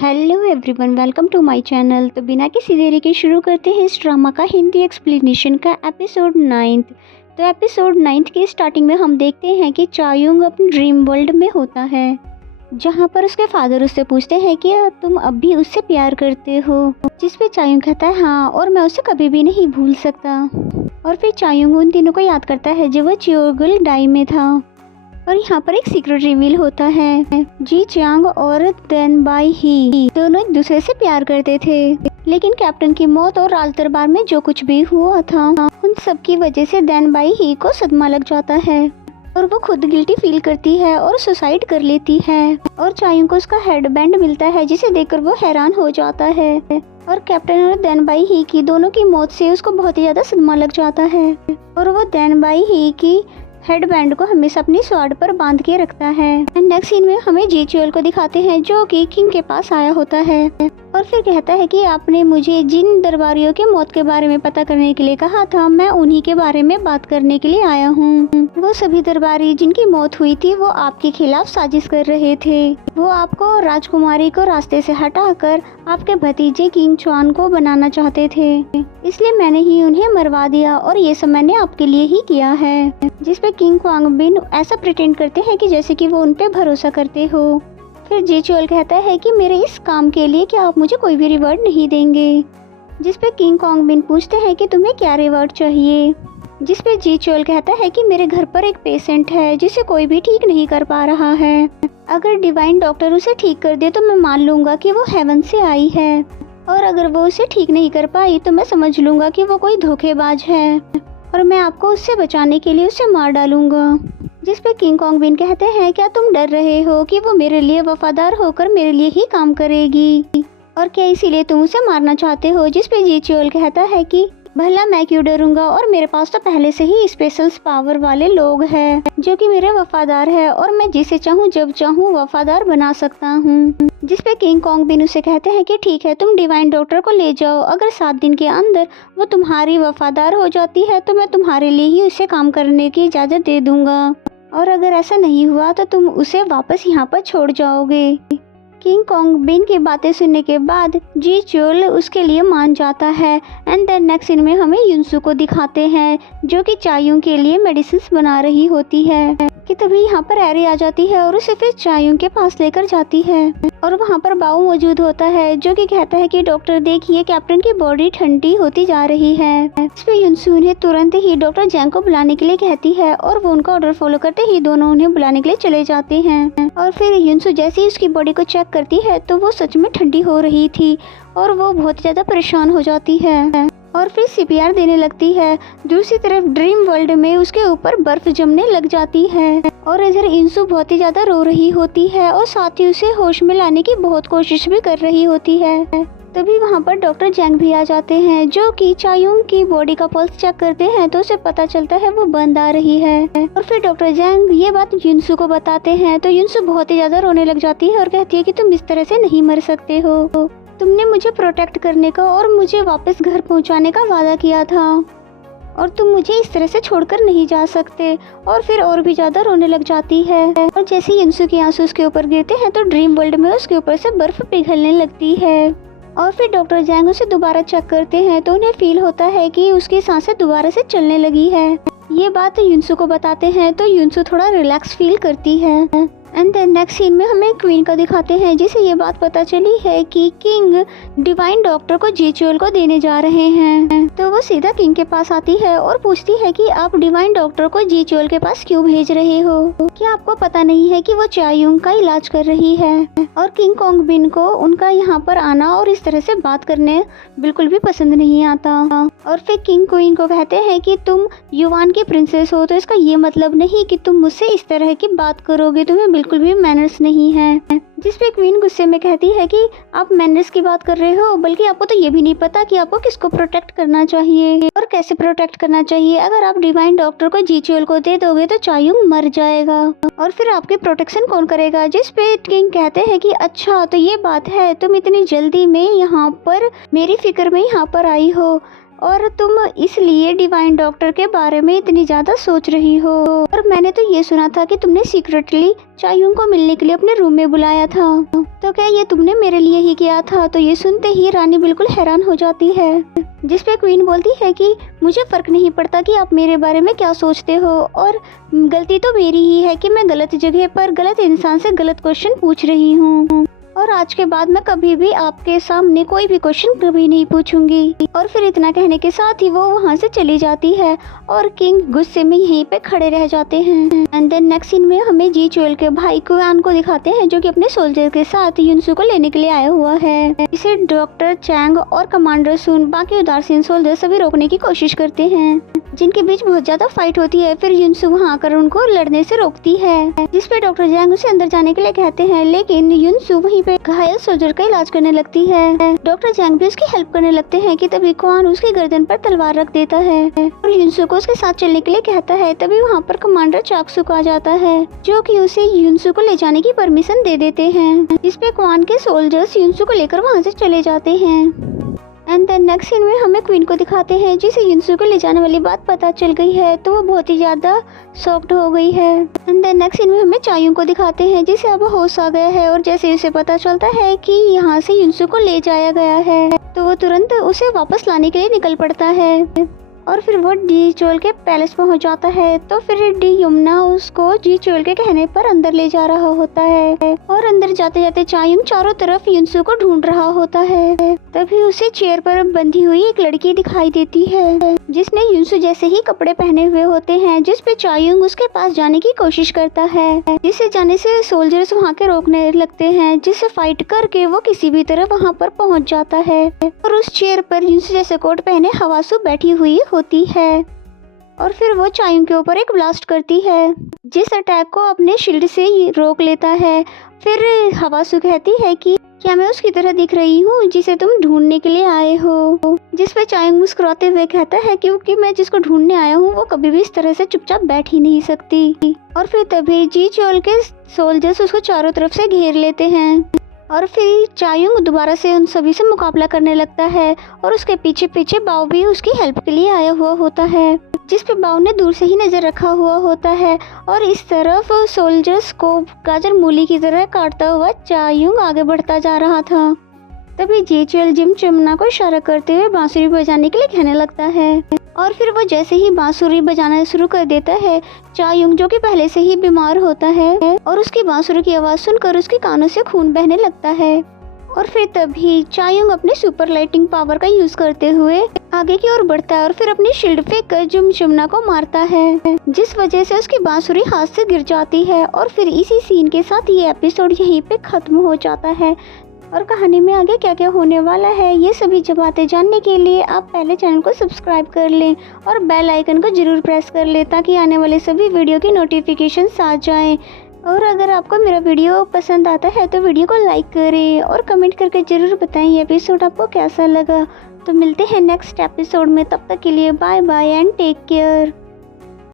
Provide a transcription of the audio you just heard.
Hello everyone, welcome to my channel. तो बिना किसी देरी के शुरू करते हैं इस ड्रामा का हिंदी एक्सप्लेनेशन का एपिसोड 9। तो एपिसोड 9 के स्टार्टिंग में हम देखते हैं कि चायुंग अपने ड्रीम वर्ल्ड में होता है, जहाँ पर उसके फादर उससे पूछते हैं कि तुम अब भी उससे प्यार करते हो, जिस पे चायुंग कहता है हाँ, और मैं उसे कभी भी नहीं भूल सकता। और फिर चायुंग उन तीनों को याद करता है जब वो चियोगुल डाई में था। और यहाँ पर एक सीक्रेट रिवील होता है। जी चांग और देन बाई ही दोनों एक दूसरे से प्यार करते थे, लेकिन कैप्टन की मौत और राज दरबार में जो कुछ भी हुआ था उन सब की वजह से देन बाई ही को सदमा लग जाता है और वो खुद गिल्टी फील करती है और सुसाइड कर लेती है। और चायुंग को उसका हेड बैंड मिलता है, जिसे देखकर वो हैरान हो जाता है। और कैप्टन और देन बाई ही की दोनों की मौत से उसको बहुत ही ज्यादा सदमा लग जाता है और वो देन बाई ही की हेड बैंड को हमेशा अपनी स्वाड पर बांध के रखता है। नेक्स्ट सीन में हमें जी च्योल को दिखाते हैं, जो कि किंग के पास आया होता है और फिर कहता है कि आपने मुझे जिन दरबारियों के मौत के बारे में पता करने के लिए कहा था, मैं उन्हीं के बारे में बात करने के लिए आया हूँ। वो सभी दरबारी जिनकी मौत हुई थी वो आपके खिलाफ साजिश कर रहे थे। वो आपको राजकुमारी को रास्ते से हटाकर आपके भतीजे किंग च्वान को बनाना चाहते थे, इसलिए मैंने ही उन्हें मरवा दिया और ये सब मैंने आपके लिए ही किया है। जिसपे किंग क्वांग बिन ऐसा प्रिटेंड करते हैं कि जैसे कि वो उन पे भरोसा करते हो। फिर जी च्योल कहता है कि मेरे इस काम के लिए क्या आप मुझे कोई भी रिवॉर्ड नहीं देंगे। जिसपे किंग क्वांग बिन पूछते हैं कि तुम्हें क्या रिवॉर्ड चाहिए। जिसपे जी च्योल कहता है कि मेरे घर पर एक पेशेंट है जिसे कोई भी ठीक नहीं कर पा रहा है। अगर डिवाइन डॉक्टर उसे ठीक कर दे तो मैं मान लूंगा कि वो हेवन से आई है, और अगर वो उसे ठीक नहीं कर पाई तो मैं समझ लूंगा कि वो कोई धोखेबाज है और मैं आपको उससे बचाने के लिए उसे मार डालूंगा। जिसपे किंग क्वांग बिन कहते हैं क्या तुम डर रहे हो कि वो मेरे लिए वफादार होकर मेरे लिए ही काम करेगी, और क्या इसीलिए तुम उसे मारना चाहते हो। जिसपे जी च्योल कहता है कि भला मैं क्यों डरूंगा, और मेरे पास तो पहले से ही स्पेशल पावर वाले लोग हैं जो कि मेरे वफादार है, और मैं जिसे चाहूँ जब चाहूँ वफादार बना सकता हूँ। जिसपे किंग क्वांग बिन उसे कहते हैं कि ठीक है, तुम डिवाइन डॉक्टर को ले जाओ, अगर 7 दिन के अंदर वो तुम्हारी वफादार हो जाती है तो मैं तुम्हारे लिए ही उसे काम करने की इजाज़त दे दूंगा, और अगर ऐसा नहीं हुआ तो तुम उसे वापस यहाँ पर छोड़ जाओगे। किंग क्वांग बिन की बातें सुनने के बाद जी च्योल उसके लिए मान जाता है। एंड देन नेक्स्ट सीन में हमें युनसू को दिखाते हैं, जो कि चायुंग के लिए मेडिसिन बना रही होती है कि तभी यहाँ पर एरी आ जाती है और उसे फिर चायुंग के पास लेकर जाती है। और वहाँ पर बाऊ मौजूद होता है, जो कि कहता है कि डॉक्टर देखिए, कैप्टन की बॉडी ठंडी होती जा रही है। इस पे युनसू उन्हें तुरंत ही डॉक्टर जैंग को बुलाने के लिए कहती है और वो उनका ऑर्डर फॉलो करते ही दोनों उन्हें बुलाने के लिए चले जाते हैं। और फिर युनसू जैसे ही उसकी बॉडी को चेक करती है तो वो सच में ठंडी हो रही थी और वो बहुत ज्यादा परेशान हो जाती है और फिर सीपीआर देने लगती है। दूसरी तरफ ड्रीम वर्ल्ड में उसके ऊपर बर्फ जमने लग जाती है और इधर इंसू बहुत ही ज्यादा रो रही होती है और साथ ही उसे होश में लाने की बहुत कोशिश भी कर रही होती है। तभी वहाँ पर डॉक्टर जैंग भी आ जाते हैं, जो कि चायुंग की बॉडी का पल्स चेक करते हैं तो उसे पता चलता है वो बंद आ रही है। और फिर डॉक्टर जैंग ये बात युनसू को बताते हैं तो युनसू बहुत ही ज्यादा रोने लग जाती है और कहती है कि तुम इस तरह से नहीं मर सकते हो, तुमने मुझे प्रोटेक्ट करने का और मुझे वापस घर पहुंचाने का वादा किया था और तुम मुझे इस तरह से छोड़कर नहीं जा सकते। और फिर और भी ज्यादा रोने लग जाती है और जैसे ही युनसू के आंसू उसके ऊपर गिरते हैं तो ड्रीम वर्ल्ड में उसके ऊपर से बर्फ पिघलने लगती है। और फिर डॉक्टर जैंग उसे दोबारा चेक करते हैं तो उन्हें फील होता है कि उसकी सांसें दोबारा से चलने लगी है। ये बात युनसू को बताते हैं तो युनसू थोड़ा रिलैक्स फील करती है। एंड देन नेक्स्ट सीन में हमें क्वीन को दिखाते हैं, जिसे ये बात पता चली है कि किंग डिवाइन डॉक्टर को जी च्योल को देने जा रहे हैं। तो वो सीधा किंग के पास आती है और पूछती है कि आप डिवाइन डॉक्टर को जी च्योल के पास क्यों भेज रहे हो, क्या आपको पता नहीं है कि वो चायुंग का इलाज कर रही है। और किंग क्वांग बिन को उनका यहाँ पर आना और इस तरह से बात करने बिल्कुल भी पसंद नहीं आता। और फिर किंग क्वीन को कहते हैं कि तुम युवान की प्रिंसेस हो तो इसका ये मतलब नहीं कि तुम मुझसे इस तरह की बात करोगे, तुम्हें बिल्कुल भी मैनर्स नहीं है। जिसपे क्वीन गुस्से में कहती है कि आप मैनर्स की बात कर रहे हो, बल्कि आपको तो ये भी नहीं पता कि आपको किसको प्रोटेक्ट करना चाहिए और कैसे प्रोटेक्ट करना चाहिए। अगर आप डिवाइन डॉक्टर को जी च्योल को दे दोगे तो चायुंग मर जाएगा और फिर आपकी प्रोटेक्शन कौन करेगा। जिसपे किंग कहते हैं कि अच्छा तो ये बात है, तुम इतनी जल्दी में यहाँ पर मेरी फिक्र में यहाँ पर आई हो और तुम इसलिए डिवाइन डॉक्टर के बारे में इतनी ज़्यादा सोच रही हो। और मैंने तो ये सुना था कि तुमने सीक्रेटली चायुंग को मिलने के लिए अपने रूम में बुलाया था, तो क्या ये तुमने मेरे लिए ही किया था? तो ये सुनते ही रानी बिल्कुल हैरान हो जाती है, जिस पे क्वीन बोलती है कि मुझे फ़र्क नहीं पड़ता कि आप मेरे बारे में क्या सोचते हो, और गलती तो मेरी ही है कि मैं गलत जगह पर गलत इंसान से गलत क्वेश्चन पूछ रही हूँ। और आज के बाद मैं कभी भी आपके सामने कोई भी क्वेश्चन कभी नहीं पूछूंगी। और फिर इतना कहने के साथ ही वो वहाँ से चली जाती है और किंग गुस्से में यहीं पे खड़े रह जाते हैं। एंड देन नेक्स्ट सीन में हमें जी चुएल के भाई क्वान को दिखाते हैं, जो कि अपने सोल्जर के साथ युनसू को लेने के लिए आया हुआ है। इसे डॉक्टर चैंग और कमांडर सुन बाकी उदासीन सोल्जर सभी रोकने की कोशिश करते हैं, जिनके बीच बहुत ज्यादा फाइट होती है। फिर युनसू वहाँ आकर उनको लड़ने से रोकती है, जिसपे डॉक्टर जैंग उसे अंदर जाने के लिए कहते हैं, लेकिन युनसू वहीं पे घायल सोल्जर का इलाज करने लगती है। डॉक्टर जैंग भी उसकी हेल्प करने लगते हैं कि तभी क्वान उसकी गर्दन पर तलवार रख देता है और युनसू को उसके साथ चलने के लिए कहता है। तभी वहाँ पर कमांडर चाकसुक आ जाता है, जो कि उसे युनसू को ले जाने की परमिशन दे देते हैं, जिसपे क्वान के सोल्जर्स युनसू को लेकर वहाँ से चले जाते हैं। एंड देन नेक्स्ट सीन में हमें क्वीन को दिखाते हैं, जिसे युनसू को ले जाने वाली बात पता चल गई है, तो वो बहुत ही ज्यादा शॉक्ड हो गई है। एंड देन नेक्स्ट सीन में हमें चायुंग को दिखाते हैं, जिसे अब होश आ गया है, और जैसे उसे पता चलता है कि यहाँ से युनसू को ले जाया गया है, तो वो तुरंत उसे वापस लाने के लिए निकल पड़ता है। और फिर वो जी चोल के पैलेस पहुंच जाता है, तो फिर डी यमुना उसको जी चोल के कहने पर अंदर ले जा रहा होता है। और अंदर जाते जाते चायुंग चारों तरफ युनसू को ढूंढ रहा होता है। तभी उसे चेयर पर बंधी हुई एक लड़की दिखाई देती है, जिसने युनसू जैसे ही कपड़े पहने हुए होते हैं, जिस पे चायुंग उसके पास जाने की कोशिश करता है, जिससे जाने से सोल्जर्स वहाँ के रोकने लगते हैं, जिससे फाइट करके वो किसी भी तरह वहाँ पर पहुँच जाता है। और उस चेयर पर युनसू जैसे कोट पहने हवासु बैठी हुई होती है, और फिर वो चायुंग के ऊपर एक ब्लास्ट करती है, जिस अटैक को अपने शील्ड से रोक लेता है। फिर हवासु कहती है कि क्या मैं उसकी तरह दिख रही हूँ जिसे तुम ढूंढने के लिए आए हो? जिस पे चायुंग मुस्कुराते हुए कहता है क्योंकि मैं जिसको ढूंढने आया हूँ वो कभी भी इस तरह से चुपचाप बैठ ही नहीं सकती। और फिर तभी जी चोल के सोल्जर्स उसको चारों तरफ से घेर लेते हैं, और फिर चायुंग दोबारा से उन सभी से मुकाबला करने लगता है, और उसके पीछे पीछे बाओ भी उसकी हेल्प के लिए आया हुआ होता है, जिस पे बाओ ने दूर से ही नजर रखा हुआ होता है। और इस तरफ सोल्जर्स को गाजर मूली की तरह काटता हुआ चायुंग आगे बढ़ता जा रहा था। तभी जी चुएल जिम चुमना को इशारा करते हुए बांसुरी बजाने के लिए कहने लगता है, और फिर वो जैसे ही बांसुरी बजाना शुरू कर देता है, चायुंग जो कि पहले से ही बीमार होता है, और उसकी बांसुरी की आवाज़ सुनकर उसके कानों से खून बहने लगता है। और फिर तभी चायुंग अपने सुपर लाइटिंग पावर का यूज करते हुए आगे की ओर बढ़ता है, और फिर अपनी शील्ड फेंक कर जुमचुमना को मारता है, जिस वजह से उसकी बांसुरी हाथ से गिर जाती है। और फिर इसी सीन के साथ ये एपिसोड यहीं पे खत्म हो जाता है। और कहानी में आगे क्या क्या होने वाला है ये सभी बातें जानने के लिए आप पहले चैनल को सब्सक्राइब कर लें और बेल आइकन को जरूर प्रेस कर लें, ताकि आने वाले सभी वीडियो की नोटिफिकेशन आ जाएं। और अगर आपको मेरा वीडियो पसंद आता है तो वीडियो को लाइक करें और कमेंट करके ज़रूर बताएं ये एपिसोड आपको कैसा लगा। तो मिलते हैं नेक्स्ट एपिसोड में, तब तक के लिए bye bye and take care.